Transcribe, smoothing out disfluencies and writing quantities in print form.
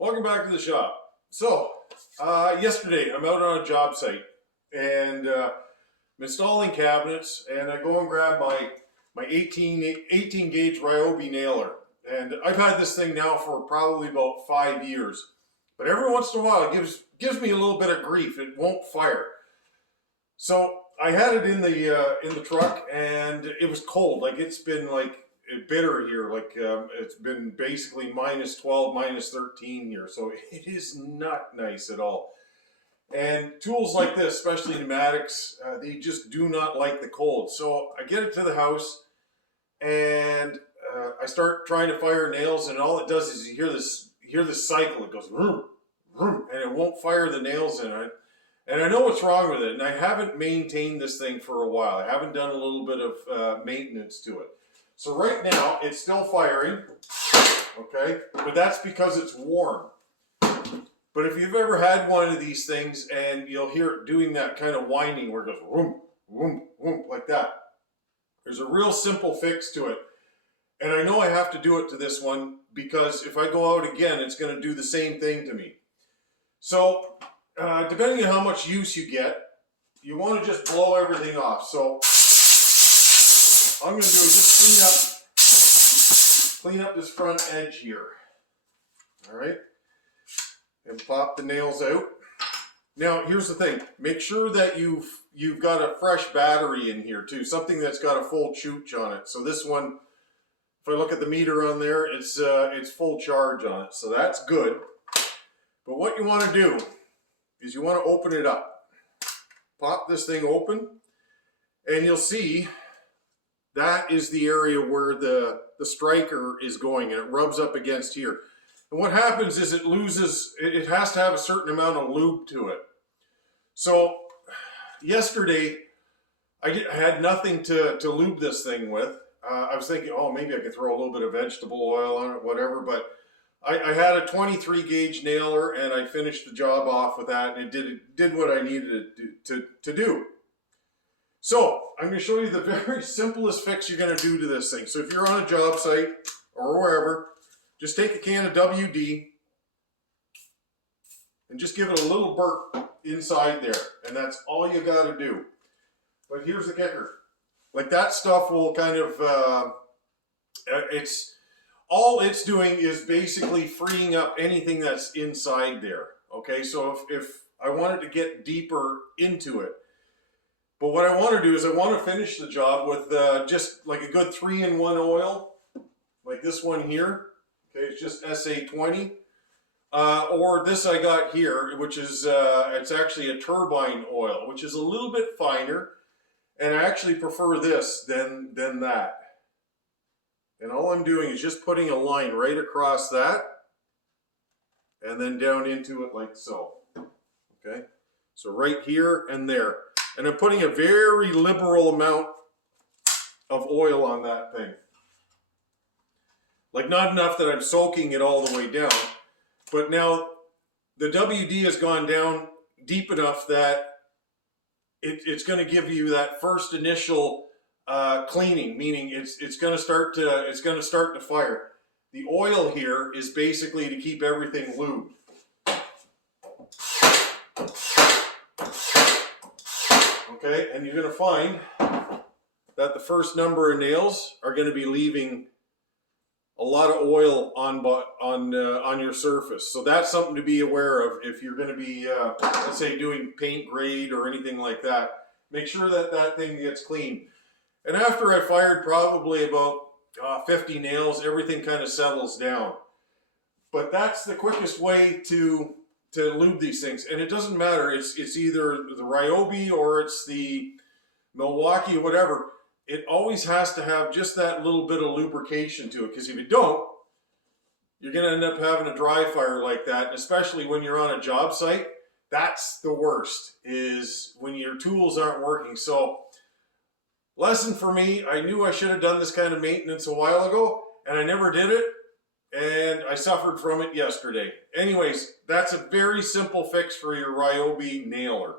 Welcome back to the shop. So, yesterday I'm out on a job site and I'm installing cabinets, and I go and grab my 18 gauge Ryobi nailer. And I've had this thing now for probably about 5 years. But every once in a while it gives me a little bit of grief. It won't fire. So I had it in the truck, and it was cold. Like, it's been like bitter here. Like, it's been basically -12, -13 here. So it is not nice at all. And tools like this, especially pneumatics, they just do not like the cold. So I get it to the house, and I start trying to fire nails, and all it does is you hear this cycle. It goes vroom, vroom, and it won't fire the nails in it. And I know what's wrong with it, and I haven't maintained this thing for a while. I haven't done a little bit of maintenance to it. So right now, it's still firing, okay? But that's because it's warm. But if you've ever had one of these things and you'll hear it doing that kind of whining where it goes whoom, whoom, whoom, like that, there's a real simple fix to it. And I know I have to do it to this one because if I go out again, it's going to do the same thing to me. So depending on how much use you get, you want to just blow everything off. So all I'm going to do is just clean up this front edge here. All right, and pop the nails out. Now here's the thing: make sure that you've got a fresh battery in here too, something that's got a full chooch on it. So this one, if I look at the meter on there, it's full charge on it, so that's good. But what you want to do is you want to open it up. Pop this thing open, and you'll see that is the area where the striker is going, and it rubs up against here. And what happens is it has to have a certain amount of lube to it. So yesterday, I had nothing to lube this thing with. I was thinking, oh, maybe I could throw a little bit of vegetable oil on it, whatever, but I had a 23 gauge nailer, and I finished the job off with that, and it did what I needed it to do. So I'm going to show you the very simplest fix you're going to do to this thing. So if you're on a job site or wherever, just take a can of WD and just give it a little burp inside there, and that's all you got to do. But here's the kicker: like, that stuff will kind of all it's doing is basically freeing up anything that's inside there. Okay, so if I wanted to get deeper into it, but what I want to do is I want to finish the job with just like a good 3-in-1 oil, like this one here. Okay, it's just SA20, or this I got here, which is it's actually a turbine oil, which is a little bit finer, and I actually prefer this than that. And all I'm doing is just putting a line right across that, and then down into it like so. Okay, so right here and there. And I'm putting a very liberal amount of oil on that thing. Like, not enough that I'm soaking it all the way down, but now the WD has gone down deep enough that it's going to give you that first initial cleaning, meaning it's going to start to fire. The oil here is basically to keep everything lubed. Okay, and you're going to find that the first number of nails are going to be leaving a lot of oil on your surface. So that's something to be aware of if you're going to be, let's say, doing paint grade or anything like that. Make sure that that thing gets clean. And after I fired probably about 50 nails, everything kind of settles down. But that's the quickest way to lube these things. And it doesn't matter, it's either the Ryobi or it's the Milwaukee or whatever. It always has to have just that little bit of lubrication to it, because if you don't, you're going to end up having a dry fire like that. And especially when you're on a job site, that's the worst, is when your tools aren't working. So lesson for me, I knew I should have done this kind of maintenance a while ago, and I never did it, and I suffered from it yesterday. Anyways, that's a very simple fix for your Ryobi nailer.